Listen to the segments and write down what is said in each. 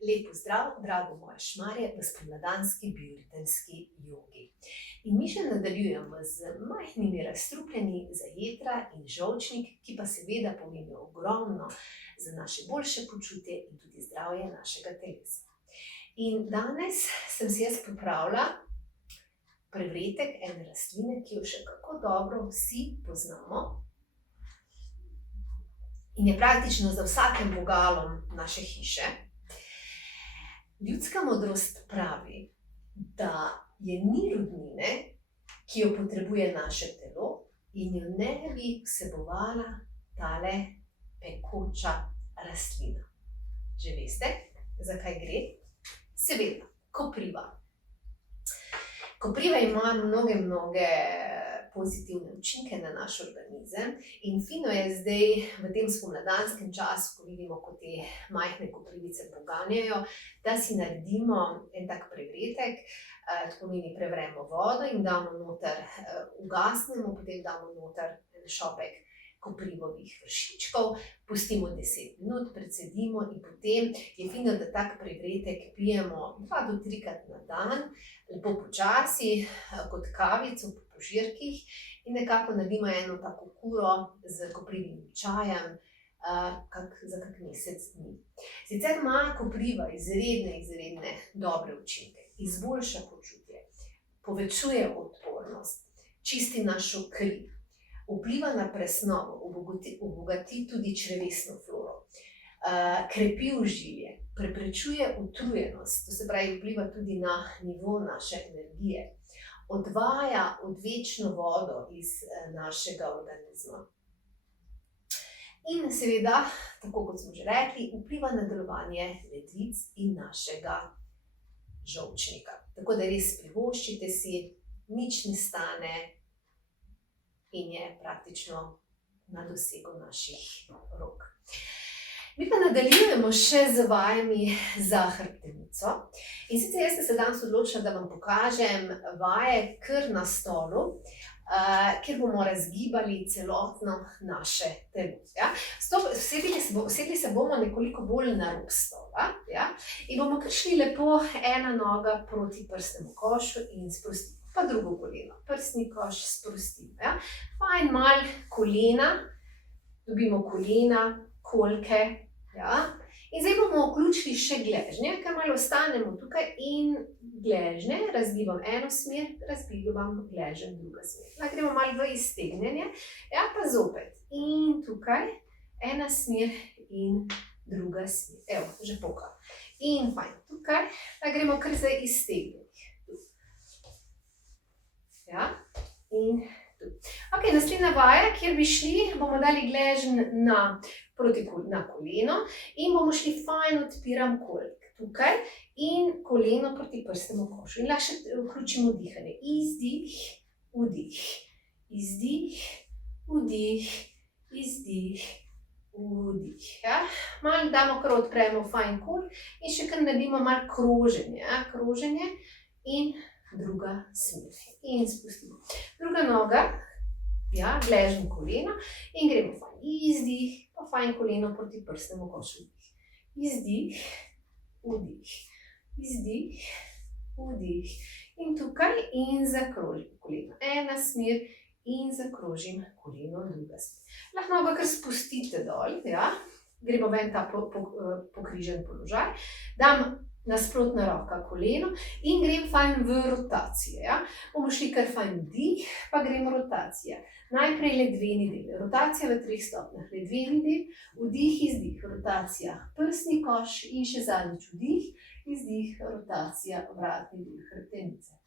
Lep pozdrav, drago moje šmarje, v spomladanski bioritenski jogi. In mi še nadaljujemo z majhnimi razstrupljanji za jetra in žolčnik, ki pa seveda pomenijo ogromno za naše boljše počutje in tudi zdravje našega telesa. In danes sem si jaz pripravila prevretek ene rastline, ki jo še kako dobro vsi poznamo. In je praktično za vsakim vogalom naše hiše. Ljudska modrost pravi, da je ni rudnine, ki jo potrebuje naše telo in jo ne bi vsebovala tale pekoča rastlina. Že veste, zakaj gre? Seveda, kopriva. Kopriva ima mnoge pozitivne učinke na naš organizem in fino je zdaj v tem spomladanskem času, ko vidimo, ko te majhne koprivice poganjajo, da si naredimo en tak prevretek, to pomeni prevremo vodo in damo noter, ugasnemo, potem damo noter en šopek koprivovih vršičkov, pustimo 10 minut, precedimo in potem je fino, da tak prevretek pijemo 2 do 3-krat na dan, lepo počasi, kot kavico po požirkih in nekako naredimo eno tako kuro z koprivnim čajem, za kak mesec dni. Sicer ima kopriva izredne dobre učinke, izboljša počutje, povečuje odpornost, čisti našo kri, vpliva na presnovo, obogati tudi črevesno floro, krepi ožilje, preprečuje utrujenost, to se pravi vpliva tudi na nivo naše energije, odvaja odvečno vodo iz našega organizma. In seveda, tako kot smo že rekli, vpliva na delovanje ledvic in našega žolčnika. Tako da res privoščite si, nič ne stane in je praktično na dosegu naših rok. Mi pa nadaljujemo še z vajami za hrbtenico. In sicer jaz sem se danes odločila, da vam pokažem vaje kar na stolu, kjer bomo razgibali celotno naše telo. Ja? Usedli se bomo nekoliko bolj na rob stola, ja? In bomo kar šli lepo ena noga proti prsnemu košu in sprostimo. Pa drugo koleno, prsni koš sprostimo. Ja? Fajn malo kolena, dobimo kolena, kolke. Ja? In zdaj bomo vključili še gležnje, ker malo ostanemo tukaj in gležnje, razgibam eno smer, razgibam gležen druga smer. Gremo malo v iztegnjenje, ja, pa zopet. In tukaj ena smer in druga smer. Evo, že poka. In fajn, tukaj, gremo kar za iztegnjenje. Ja, in tu. Ok, naslednja vaja, kjer bi šli, bomo dali gležen na koleno in bomo šli fajn, odpiram kolk tukaj in koleno proti prsnemu košu. In lahko še vključimo dihanje. Izdih, vdih, izdih, vdih, izdih, vdih. Ja? Malo damo, kar odpremo fajn kolk in še kar naredimo malo kroženje. Ja? Kroženje in druga smer. In spustimo. Druga noga, ja, gležen koleno in gremo fajn. Izdih, pa fajn koleno proti prsnemu košu. Izdih, vdih, izdih, vdih. In tukaj in zakrožim koleno. Ena smer in zakrožim koleno, druga smer. Lahko nogo kar spustite dol, ja. Gremo ven ta pokrižen položaj. Dam nasprotna roka koleno in grem fajn v rotacijo. Ja? Bomo šli kar fajn vdih, pa gremo rotacija. Najprej ledveni del, rotacija v 3 stopnjah. Ledveni del, vdih, izdih, rotacija, prsni koš in še zadnjič vdih, izdih, rotacija, vratni del hrbtenice.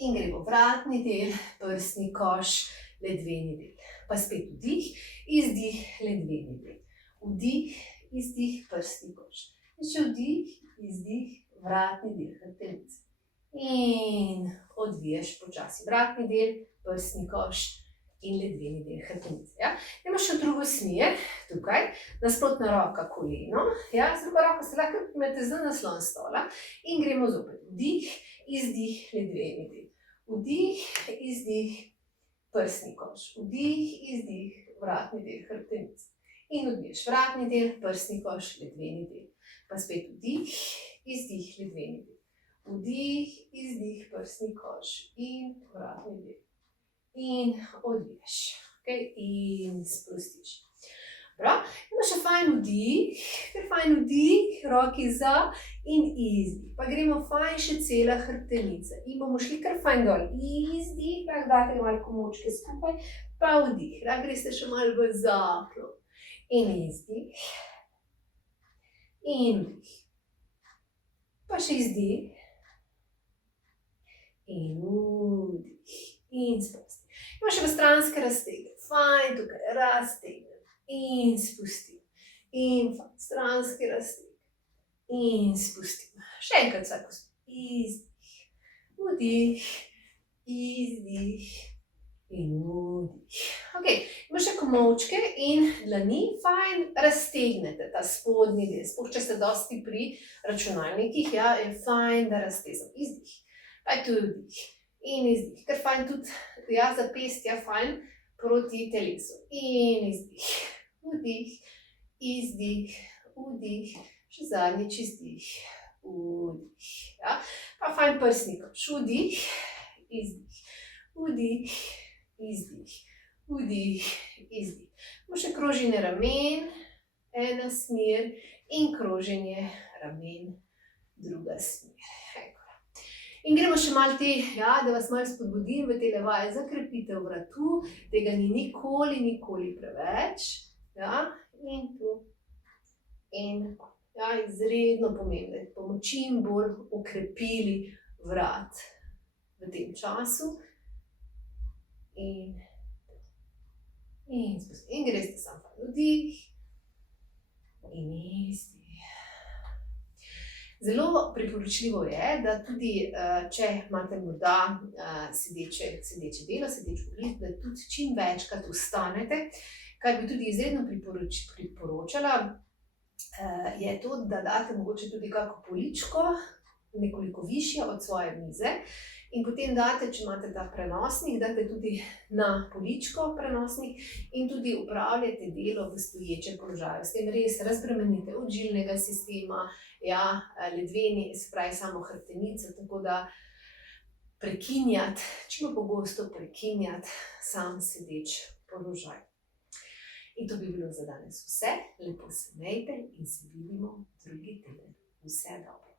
In gremo vratni del, prsni koš, ledveni del. Pa spet vdih, izdih, ledveni del. Vdih, izdih, prsni koš. In še vdih, izdih, vratni del hrbtenice. In odviješ počasi vratni del, prsni koš in ledveni del hrbtenice. Ja? Gremo še v drugo smer, tukaj, nasprotna roka koleno. Ja? Z drugo roko se lahko imate za naslon stola in gremo zopet. Vdih, izdih, ledveni del. Vdih, izdih, prsni koš. Vdih, izdih, vratni del hrbtenice. In odviješ vratni del, prsni koš, ledveni del. Pa spet vdih, izdih, ledveni del. Vdih, izdih, prsni koš in vratni del. In odviješ, okay? In sprostiš. Prav, ima še fajn vdih, ker fajn vdih, roki za in izdih. Pa gremo fajn še cela hrbtenica. In bomo šli kar fajn dol. Izdih, lahko date malo komočke skupaj, pa vdih. Lahko greste še malo v zaklop. In izdih. In vdih. Pa še izdih. In vdih. In sprosti. Ima še v stranske raztege. Fajn tukaj, raztegne. In spustim. In fajn, stranski razteg. In spustim. Še enkrat vsako spustim. Izdih. Vdih. Izdih. In vdih. Ok, ima še komovčke in dlani fajn raztegnete ta spodnji del. Sploh če ste dosti pri računalnikih, ja, je fajn, da raztezam. Izdih. Pa je tu vdih. In izdih. Ker fajn tudi, ja, zapestja fajn proti telesu. In izdih. Vdih, izdih, vdih, še zadnjič izdih, vdih, ja. Pa fajn prsni koš, vdih, izdih, vdih, izdih, vdih, izdih. Imamo še kroženje ramen, ena smer in kroženje ramen, druga smer. In gremo še malo te, ja, da vas malo spodbudim v tele vaje za krepitev vratu, tega ni nikoli preveč. Ja, in tu, in ja, izredno pomembno, da bomo čim bolj okrepili vrat v tem času. In greste samo vdih in izdih. Zelo priporočljivo je, da tudi, če imate morda sedeče delo, sedeč pogib, da tudi čim večkrat vstanete. Kar bi tudi izredno priporočala, je to, da date mogoče tudi kako poličko, nekoliko višjo od svoje mize. In potem date, če imate ta prenosnik, date tudi na poličko prenosnik in tudi upravljate delo v stoječem položaju. S tem res razbremenite od žilnega sistema, ja, ledveni, se pravi samo hrbtenico, tako da prekinjati, čim pogosto prekinjati sam sedeč položaj. In to bi bilo za danes vse. Lepo se imejte in se vidimo drugi teden. Vse dobro.